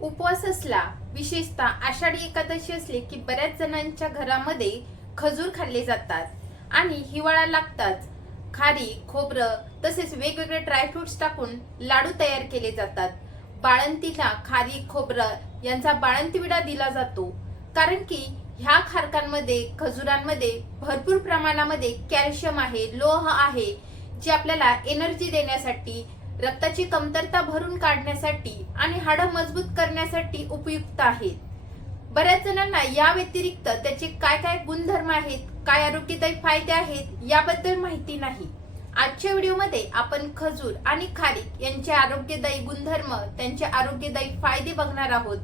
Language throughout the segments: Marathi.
उपवास असला, विशेषतः आषाढी एकादशी असली की बऱ्याच जणांच्या घरामध्ये खजूर खाल्ले जातात आणि हिवाळा लागताच खारी, खोबरं तसेच वेगवेगळे ड्रायफ्रुट्स टाकून लाडू तयार केले जातात. बाळंतीला खारी, खोबरं यांचा बाळंती विडा दिला जातो, कारण की ह्या खारकांमध्ये, खजुरांमध्ये भरपूर प्रमाणामध्ये कॅल्शियम आहे, लोह आहे, जे आपल्याला एनर्जी देण्यासाठी, रक्ताची कमतरता भरून काढण्यासाठी आणि हाडं मजबूत करण्यासाठी उपयुक्त आहेत. बऱ्याच जणांना या व्यतिरिक्त त्याचे काय काय गुणधर्म आहेत, काय आरोग्यदायी फायदे आहेत याबद्दल माहिती नाही. आजच्या व्हिडिओमध्ये आपण खजूर आणि खारीक यांचे आरोग्यदायी गुणधर्म, त्यांचे आरोग्यदायी फायदे बघणार आहोत.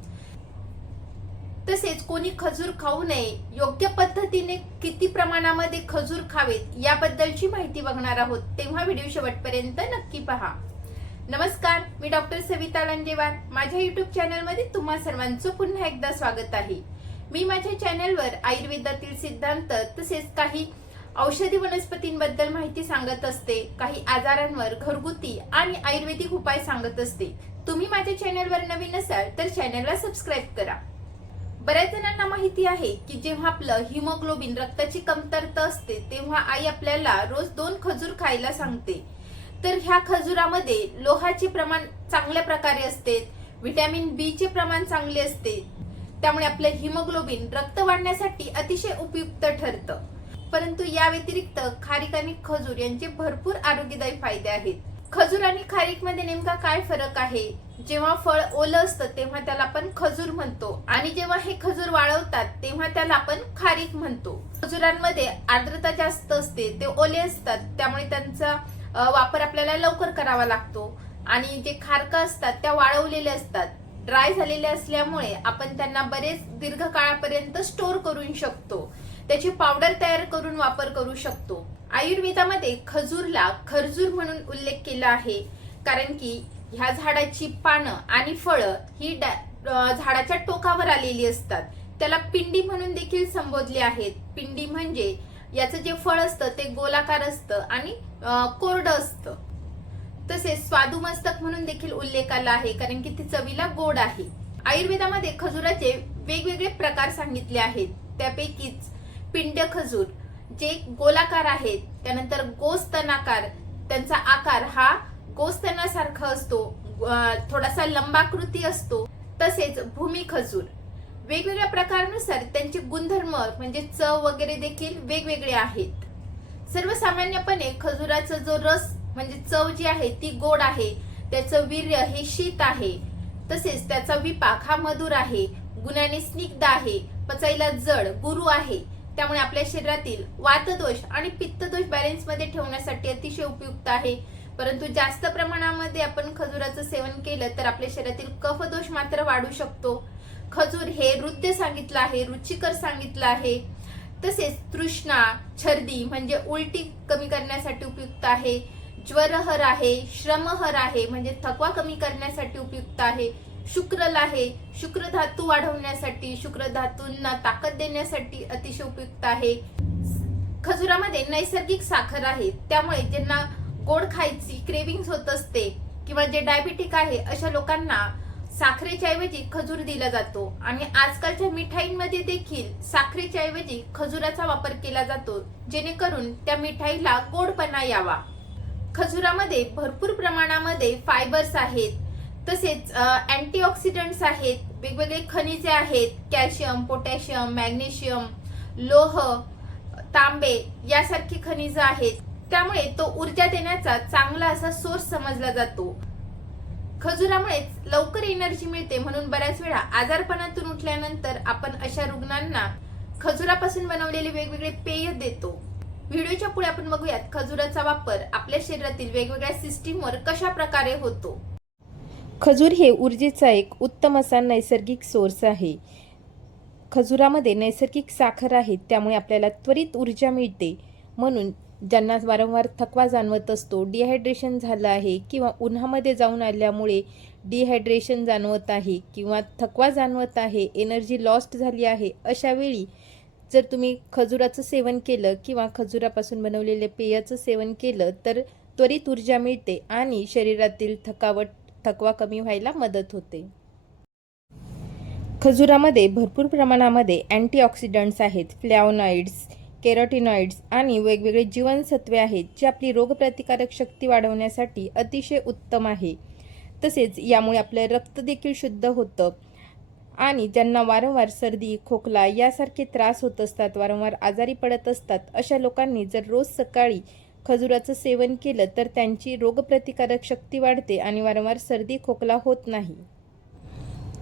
तसेच कोणी खजूर खाऊ नये, योग्य पद्धतीने किती प्रमाणामध्ये खजूर खावेत याबद्दलची माहिती बघणार आहोत. तेव्हा व्हिडिओ शेवटपर्यंत नक्की पहा. नमस्कार, मी डॉक्टर सविता लांजेवार. माझ्या युट्यूब चॅनलमध्ये तुम्हा सर्वांचं पुन्हा एकदा स्वागत आहे. मी माझ्या चॅनलवर आयुर्वेदातील सिद्धांत तसेच काही औषधी वनस्पतींबद्दल माहिती सांगत असते, काही आजारांवर घरगुती आणि आयुर्वेदिक उपाय सांगत असते. तुम्ही माझ्या चॅनलवर नवीन असाल तर चॅनलला सबस्क्राईब करा. बऱ्याच जणांना माहिती आहे की जेव्हा आपलं हिमोग्लोबिन, रक्ताची कमतरता असते, तेव्हा आई आपल्याला रोज 2 खजूर खायला सांगते. तर ह्या खजुरामध्ये लोहाचे प्रमाण चांगल्या प्रकारे असते, व्हिटॅमिन बी चे प्रमाण चांगले असते, त्यामुळे आपले हिमोग्लोबिन, रक्त वाढण्यासाठी अतिशय उपयुक्त ठरतं. परंतु या व्यतिरिक्त खारीक आणि खजूर यांचे भरपूर आरोग्यदायी फायदे आहेत. खजूर आणि खारीक मध्ये नेमका काय फरक आहे? जेव्हा फळ ओलं असतं तेव्हा त्याला आपण खजूर म्हणतो आणि जेव्हा हे खजूर वाळवतात तेव्हा त्याला आपण खारीक म्हणतो. खजुरांमध्ये आर्द्रता जास्त असते, ते ओले असतात, त्यामुळे त्यांचा वापर आपल्याला लवकर करावा लागतो. आणि जे खारका असतात त्या वाळवलेल्या असतात, ड्राय झालेले असल्यामुळे आपण त्यांना बरेच दीर्घ काळापर्यंत स्टोर करू शकतो, त्याची पावडर तयार करून वापर करू शकतो. आयुर्वेदामध्ये खजूरला खरजूर म्हणून उल्लेख केला आहे, कारण की ह्या झाडाची पानं आणि फळं ही झाडाच्या टोकावर आलेली असतात. त्याला पिंडी म्हणून देखील संबोधले आहेत. पिंडी म्हणजे याचं जे फळ असतं ते गोलाकार असतं आणि कोरडं असतं. तसेच स्वादुमस्तक म्हणून देखील उल्लेख आला आहे, कारण की ती चवीला गोड आहे. आयुर्वेदामध्ये खजुराचे वेगवेगळे प्रकार सांगितले आहेत. त्यापैकीच पिंड खजूर जे गोलाकार आहेत, त्यानंतर गोस्तनाकार, त्यांचा आकार हा गोस्तनासारखा असतो, थोडासा लंबाकृती असतो. तसेच भूमी खजूर वेगवेगळ्या प्रकारानुसार त्यांचे गुणधर्म म्हणजे चव वगैरे देखील वेगवेगळे आहेत. सर्वसामान्यपणे खजुराचा जो रस म्हणजे चव जी आहे ती गोड आहे, त्याचं वीर्य हे शीत आहे, तसेच त्याचा विपाक हा मधुर आहे, गुणाने स्निग्ध आहे, पचायला जड, गुरू आहे, त्यामुळे आपल्या शरीरातील वातदोष आणि पित्तदोष बॅलन्स मध्ये ठेवण्यासाठी अतिशय उपयुक्त आहे. परंतु जास्त प्रमाणामध्ये आपण खजुराचं सेवन केलं तर आपल्या शरीरातील कफदोष मात्र वाढू शकतो. खजूर हे हृद्य सांगितलं आहे, रुचिकर सांगितलं आहे. तसेच तृष्णा, छर्दी म्हणजे उलटी कमी करण्यासाठी उपयुक्त आहे. ज्वरहर आहे, श्रमहर आहे म्हणजे थकवा कमी करण्यासाठी उपयुक्त आहे. शुक्रल आहे, शुक्र धातू वाढवण्यासाठी, शुक्र धातूंना ताकद देण्यासाठी अतिशय उपयुक्त आहे. खजुरामध्ये नैसर्गिक साखर आहे, त्यामुळे ज्यांना गोड खायची क्रेविंग्स होत असते किंवा जे डायबिटिक आहे अशा लोकांना साखरेच्या ऐवजी खजूर दिला जातो. आणि आजकालच्या मिठाईंमध्ये देखील साखरेच्या ऐवजी खजुराचा वापर केला जातो, जेणेकरून त्या मिठाईला गोडपणा यावा. खजुरामध्ये भरपूर प्रमाणामध्ये फायबर्स आहेत, तसेच अँटीऑक्सिडंट्स आहेत, वेगवेगळे खनिजे आहेत, कॅल्शियम, पोटॅशियम, मॅग्नेशियम, लोह, तांबे यासारखी खनिजे आहेत, त्यामुळे तो ऊर्जा देण्याचा चांगला असा सोर्स समजला जातो. खजुरामुळे लवकर एनर्जी मिळते, म्हणून बऱ्याच वेळा आजारपणातून उठल्यानंतर आपण अशा रुग्णांना खजुरापासून बनवलेले वेगवेगळे पेय देतो. व्हिडिओच्या पुढे आपण बघूयात खजुराचा वापर आपल्या शरीरातील वेगवेगळ्या सिस्टीमवर कशा प्रकारे होतो. खजूर हे ऊर्जेचा एक उत्तम असा नैसर्गिक सोर्स आहे. खजुरामध्ये नैसर्गिक साखर आहे, त्यामुळे आपल्याला त्वरित ऊर्जा मिळते. म्हणून ज्यांना वारंवार थकवा जाणवत असतो, डिहायड्रेशन झालं आहे किंवा उन्हामध्ये जाऊन आल्यामुळे डिहायड्रेशन जाणवत आहे किंवा थकवा जाणवत आहे, एनर्जी लॉस्ट झाली आहे, अशा वेळी जर तुम्ही खजुराचं सेवन केलं किंवा खजुरापासून बनवलेले पेयाचं सेवन केलं तर त्वरित ऊर्जा मिळते आणि शरीरातील थकवा कमी व्हायला मदत होते. खजुरामध्ये भरपूर प्रमाणामध्ये अँटीऑक्सिडंट्स आहेत, फ्लॅवोनॉइड्स, केरोटिनॉइड्स आणि वेगवेगळे जीवनसत्वे आहेत, जे आपली रोगप्रतिकारक शक्ती वाढवण्यासाठी अतिशय उत्तम आहे. तसेच यामुळे आपलं रक्त देखील शुद्ध होतं आणि ज्यांना वारंवार सर्दी, खोकला यासारखे त्रास होत असतात, वारंवार आजारी पडत असतात, अशा लोकांनी जर रोज सकाळी खजुराचं सेवन केलं तर त्यांची रोगप्रतिकारक शक्ती वाढते आणि वारंवार सर्दी, खोकला होत नाही.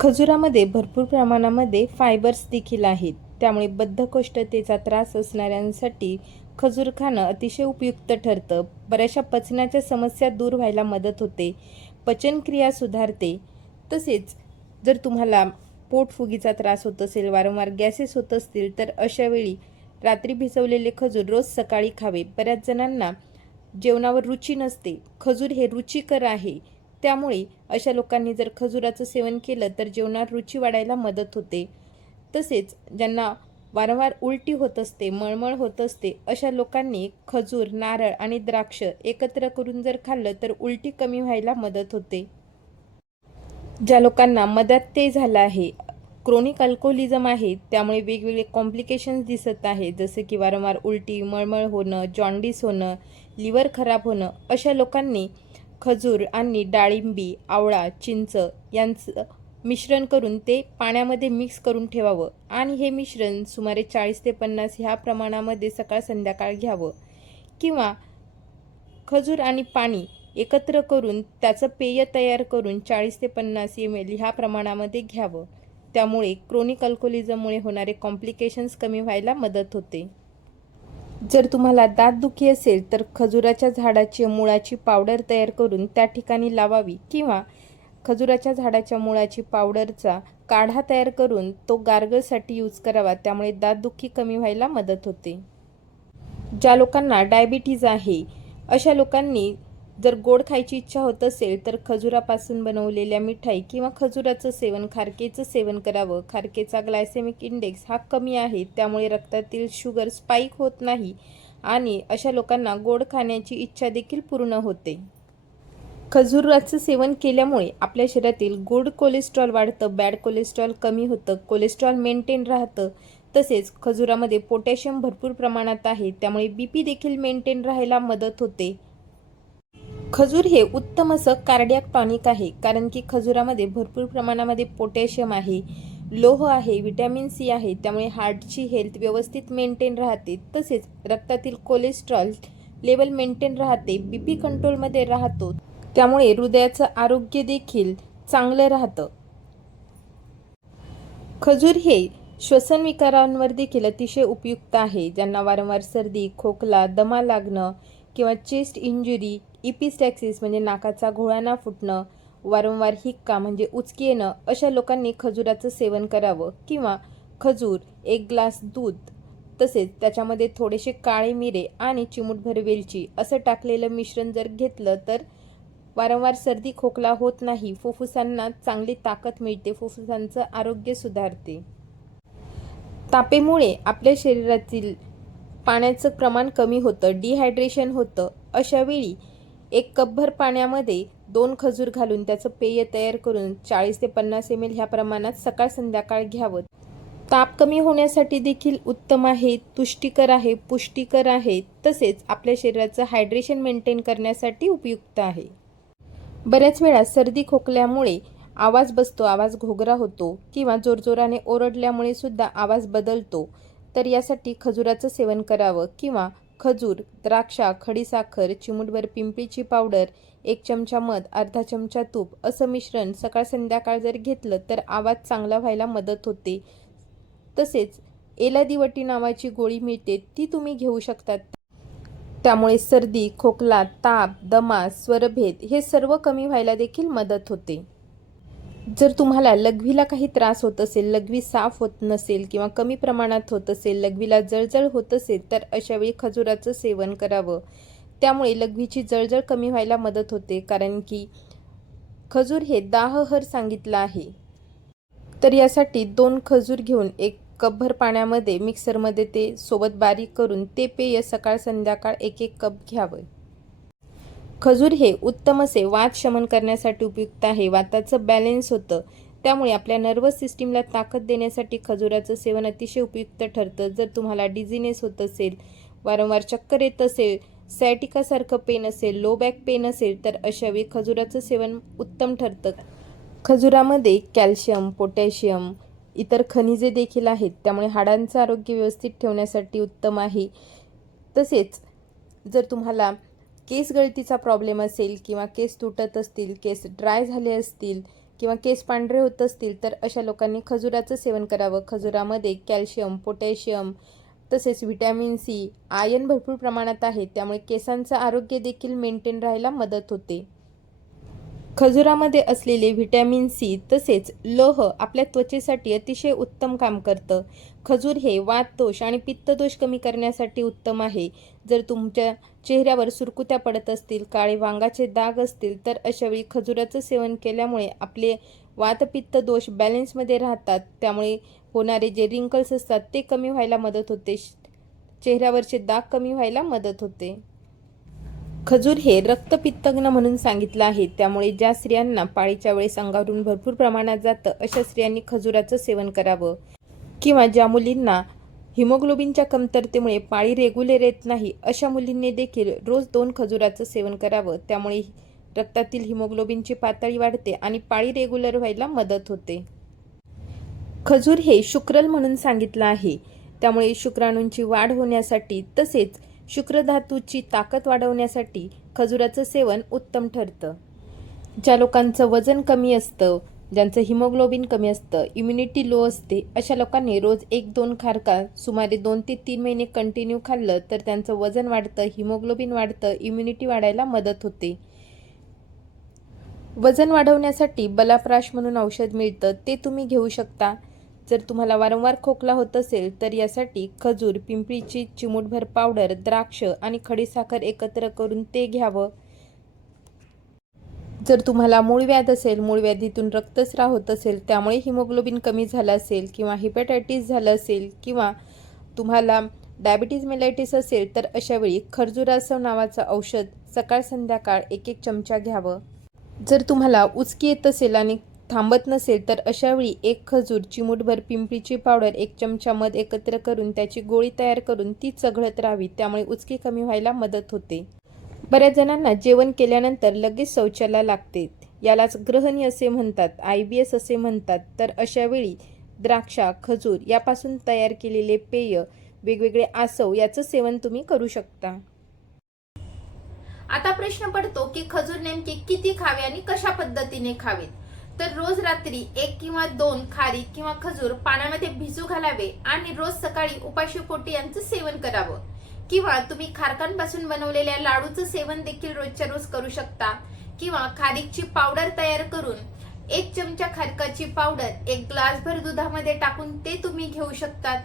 खजुरामध्ये भरपूर प्रमाणामध्ये फायबर्स देखील आहेत, त्यामुळे बद्धकोष्ठतेचा त्रास असणाऱ्यांसाठी खजूर खाणं अतिशय उपयुक्त ठरतं. बऱ्याचशा पचनाच्या समस्या दूर व्हायला मदत होते, पचनक्रिया सुधारते. तसेच जर तुम्हाला पोटफुगीचा त्रास होत असेल, वारंवार गॅसेस होत असतील, तर अशा वेळी रात्री भिजवलेले खजूर रोज सकाळी खावे. बऱ्याच जणांना जेवणावर रुची नसते, खजूर हे रुचिकर आहे, त्यामुळे अशा लोकांनी जर खजुराचं सेवन केलं तर जेवणात रुची वाढायला मदत होते. तसेच ज्यांना वारंवार उलटी होत असते, मळमळ होत असते, अशा लोकांनी खजूर, नारळ आणि द्राक्ष एकत्र करून जर खाल्लं तर उलटी कमी व्हायला मदत होते. ज्या लोकांना मधुमेह झाला आहे, क्रोनिक अल्कोहोलिझम आहे, त्यामुळे वेगवेगळे कॉम्प्लिकेशन्स दिसत आहेत, जसे की वारंवार उलटी, मळमळ होणं, जॉन्डिस होणं, लिव्हर खराब होणं, अशा लोकांनी खजूर आणि डाळिंबी, आवळा, चिंच यांचं मिश्रण करून ते पाण्यामध्ये मिक्स करून ठेवावं आणि हे मिश्रण सुमारे 40 ते 50 ह्या प्रमाणामध्ये सकाळ संध्याकाळ घ्यावं. किंवा खजूर आणि पाणी एकत्र करून त्याचं पेय तयार करून 40 ते 50 ml ह्या प्रमाणामध्ये घ्यावं. त्यामुळे क्रोनिक अल्कोहोलिझममुळे होणारे कॉम्प्लिकेशन्स कमी व्हायला मदत होते. जर तुम्हाला दातदुखी असेल तर खजुराच्या झाडाची मुळाची पावडर तयार करून त्या ठिकाणी लावावी किंवा खजुराच्या झाडाच्या मुळाची पावडरचा काढा तयार करून तो गार्गलसाठी यूज करावा. त्यामुळे दातदुखी कमी व्हायला मदत होते. ज्या लोकांना डायबिटीज आहे, अशा लोकांनी जर गोड खायची इच्छा होत असेल तर खजुरापासून बनवलेल्या मिठाई किंवा खजुराचं सेवन, खारकेचं सेवन करावं. खारकेचा ग्लायसेमिक इंडेक्स हा कमी आहे, त्यामुळे रक्तातील शुगर स्पाइक होत नाही आणि अशा लोकांना गोड खाण्याची इच्छा देखील पूर्ण होते. खजुराचं सेवन केल्यामुळे आपल्या शरीरातील गुड कोलेस्ट्रॉल वाढतं, बॅड कोलेस्ट्रॉल कमी होतं, कोलेस्ट्रॉल मेंटेन राहतं. तसेच खजुरामध्ये पोटॅशियम भरपूर प्रमाणात आहे, त्यामुळे बीपी देखील मेंटेन राहायला मदत होते. खजूर हे उत्तम असं कार्डियाक टॉनिक आहे, कारण की खजुरामध्ये भरपूर प्रमाणामध्ये पोटॅशियम आहे, लोह आहे, व्हिटॅमिन सी आहे, त्यामुळे हार्टची हेल्थ व्यवस्थित मेंटेन राहते. तसेच रक्तातील कोलेस्ट्रॉल लेवल मेंटेन राहते, बीपी कंट्रोलमध्ये राहतो, त्यामुळे हृदयाचं आरोग्य देखील चांगलं राहतं. खजूर हे श्वसन विकारांवर देखील अतिशय उपयुक्त आहे. ज्यांना वारंवार सर्दी, खोकला, दमा लागणं किंवा चेस्ट इंजुरी, इपिस्टॅक्सिस म्हणजे नाकाचा घोळाना फुटणं, वारंवार हिक्का म्हणजे उचकी येणं, अशा लोकांनी खजुराचं सेवन करावं. किंवा खजूर, 1 ग्लास दूध, तसेच त्याच्यामध्ये थोडेसे काळे मिरे आणि चिमूटभर वेलची असं टाकलेलं मिश्रण जर घेतलं तर वारंवार सर्दी, खोकला होत नाही, फुफ्फुसांना चांगली ताकद मिळते, फुफ्फुसांचं आरोग्य सुधारते. तापेमुळे आपल्या शरीरातील पाण्याचं प्रमाण कमी होतं, डिहायड्रेशन होतं. अशा वेळी 1 कपभर पाण्यामध्ये 2 खजूर घालून त्याचं पेय तयार करून 40 ते 50 ml ह्या प्रमाणात सकाळ संध्याकाळ घ्यावं. ताप कमी होण्यासाठी देखील उत्तम आहे, तुष्टीकर आहे, पुष्टीकर आहे, तसेच आपल्या शरीराचं हायड्रेशन मेंटेन करण्यासाठी उपयुक्त आहे. बऱ्याच वेळा सर्दी खोकल्यामुळे आवाज बसतो, आवाज घोगरा होतो किंवा जोरजोराने ओरडल्यामुळे सुद्धा आवाज बदलतो, तर यासाठी खजुराचं सेवन करावं. किंवा खजूर, द्राक्षा, खडीसाखर, चिमूटभर पिंपळीची पावडर, 1 चमचा मध, अर्धा चमचा तूप असं मिश्रण सकाळ संध्याकाळ जर घेतलं तर आवाज चांगला व्हायला मदत होते. तसेच एलादिवटी नावाची गोळी मिळते, ती तुम्ही घेऊ शकतात. त्यामुळे सर्दी, खोकला, ताप, दमा, स्वरभेद हे सर्व कमी व्हायला देखील मदत होते. जर तुम्हाला लघवीला काही त्रास होत असेल, लघवी साफ होत नसेल किंवा कमी प्रमाणात होत असेल, लघवीला जळजळ होत असेल, तर अशावेळी खजुराचं सेवन करावं. त्यामुळे लघवीची जळजळ कमी व्हायला मदत होते, कारण की खजूर हे दाहहर सांगितलं आहे. तर यासाठी 2 खजूर घेऊन 1 कपभर पाण्यामध्ये मिक्सरमध्ये ते सोबत बारीक करून ते पेय सकाळ संध्याकाळ 1-1 कप घ्यावं. खजूर हे उत्तम असे वात शमन करण्यासाठी उपयुक्त आहे, वाताचं बॅलेन्स होतं. त्यामुळे आपल्या नर्वस सिस्टीमला ताकद देण्यासाठी खजुराचं सेवन अतिशय उपयुक्त ठरतं. जर तुम्हाला डिझिनेस होत असेल, वारंवार चक्कर येत असेल, सायटिकासारखं पेन असेल, लो बॅक पेन असेल तर अशा वेळी खजुराचं सेवन उत्तम ठरतं. खजुरामध्ये कॅल्शियम, पोटॅशियम, इतर खनिजे देखील आहेत, त्यामुळे हाडांचं आरोग्य व्यवस्थित ठेवण्यासाठी उत्तम आहे. तसेच जर तुम्हाला केस गळतीचा प्रॉब्लेम असेल किंवा केस तुटत असतील, केस ड्राय झाले असतील किंवा केस पांढरे होत असतील तर अशा लोकांनी खजुराचं सेवन करावं. खजुरामध्ये कॅल्शियम, पोटॅशियम तसेच व्हिटॅमिन सी, आयर्न भरपूर प्रमाणात आहे, त्यामुळे केसांचं आरोग्य देखील मेंटेन राहायला मदत होते. खजुरामध्ये असलेले व्हिटॅमिन सी तसेच लोह आपल्या त्वचेसाठी अतिशय उत्तम काम करतं. खजूर हे वात दोष आणि पित्त दोष कमी करण्यासाठी उत्तम आहे. जर तुमच्या चेहऱ्यावर सुरकुत्या पडत असतील, काळे वांगाचे डाग असतील तर अशावेळी खजुराचं सेवन केल्यामुळे आपले वातपित्त दोष बॅलन्समध्ये राहतात. त्यामुळे होणारे जे रिंकल्स असतात ते कमी व्हायला मदत होते, चेहऱ्यावरचे डाग कमी व्हायला मदत होते. खजूर हे रक्तपित्तग्न म्हणून सांगितलं आहे, त्यामुळे ज्या स्त्रियांना पाळीच्या वेळेस अंगावरून भरपूर प्रमाणात जातं अशा स्त्रियांनी खजुराचं सेवन करावं. किंवा ज्या मुलींना हिमोग्लोबिनच्या कमतरतेमुळे पाळी रेग्युलर येत नाही अशा मुलींनी देखील रोज 2 खजुराचं सेवन करावं. त्यामुळे रक्तातील हिमोग्लोबिनची पातळी वाढते आणि पाळी रेग्युलर व्हायला मदत होते. खजूर हे शुक्रल म्हणून सांगितलं आहे, त्यामुळे शुक्राणूंची वाढ होण्यासाठी तसेच शुक्रधातूची ताकद वाढवण्यासाठी खजुराचं सेवन उत्तम ठरतं. ज्या लोकांचं वजन कमी असतं, ज्यांचं हिमोग्लोबिन कमी असतं, इम्युनिटी लो असते, अशा लोकांनी रोज 1-2 खारका सुमारे 2 ते 3 महिने कंटिन्यू खाल्लं तर त्यांचं वजन वाढतं, हिमोग्लोबिन वाढतं, इम्युनिटी वाढायला मदत होते. वजन वाढवण्यासाठी बलाप्राश म्हणून औषध मिळतं, ते तुम्ही घेऊ शकता. जर तुम्हाला वारंवार खोकला होत असेल तर यासाठी खजूर, पिंपळीची चिमूटभर पावडर, द्राक्ष आणि खडीसाखर एकत्र करून ते घ्यावं. जर तुम्हाला मूळव्याध असेल, मूळव्याधीतून रक्तस्राव होत असेल, त्यामुळे हिमोग्लोबिन कमी झालं असेल किंवा हेपॅटायटिस झालं असेल किंवा तुम्हाला डायबिटीज मेलायटिस असेल तर अशावेळी खर्जुरासव नावाचं औषध सकाळ संध्याकाळ 1-1 चमचा घ्यावं. जर तुम्हाला उचकी येत असेल आणि थांबत नसेल तर अशावेळी 1 खजूर, चिमूटभर पिंपळीची पावडर, 1 चमचा मध एकत्र करून त्याची गोळी तयार करून ती चघळत राहावी, त्यामुळे उचकी कमी व्हायला मदत होते. बऱ्याच जणांना जेवण केल्यानंतर लगेच शौचाला लागते, यालाच ग्रहणी असे म्हणतात, IBS असे म्हणतात. तर अशावेळी द्राक्षा, खजूर यापासून तयार केलेले पेय, वेगवेगळे आसव याचं सेवन तुम्ही करू शकता. आता प्रश्न पडतो की खजूर नेमके किती खावे आणि कशा पद्धतीने खावेत. तर रोज रात्री 1 किंवा 2 खारीक किंवा खजूर पाण्यामध्ये भिजू घालावे आणि रोज सकाळी उपाशी पोटी यांचं सेवन करावं. किंवा तुम्ही खारकांपासून बनवलेल्या लाडूचं सेवन देखील रोजच्या रोज करू शकता. किंवा खारीकची पावडर तयार करून 1 चमचा खारकाची पावडर 1 ग्लासभर दुधामध्ये टाकून ते तुम्ही घेऊ शकतात.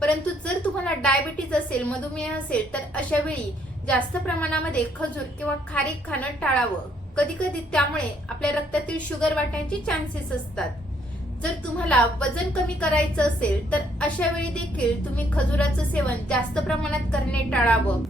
परंतु जर तुम्हाला डायबिटीज असेल, मधुमेह असेल तर अशा वेळी जास्त प्रमाणामध्ये खजूर किंवा खारीक खाणं टाळावं. कधी कधी त्यामुळे आपल्या रक्तातील शुगर वाढण्याचे चान्सेस असतात. जर तुम्हाला वजन कमी करायचं असेल तर अशा वेळी देखील तुम्ही खजुराचं सेवन जास्त प्रमाणात करणे टाळावं.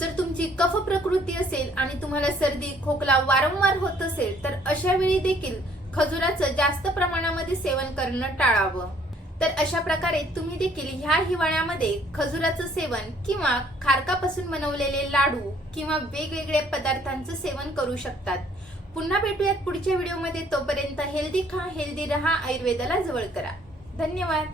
जर तुमची कफ प्रकृती असेल आणि तुम्हाला सर्दी, खोकला वारंवार होत असेल तर अशा वेळी देखील खजुराचं जास्त प्रमाणामध्ये सेवन करणं टाळावं. तर अशा प्रकारे तुम्ही देखील ह्या हिवाळ्यामध्ये खजुराचं सेवन किंवा खारकापासून बनवलेले लाडू किंवा वेगवेगळ्या पदार्थांचं सेवन करू शकतात. पुन्हा भेटूयात पुढच्या व्हिडिओमध्ये. तोपर्यंत हेल्दी खा, हेल्दी रहा, आयुर्वेदाला जवळ करा. धन्यवाद.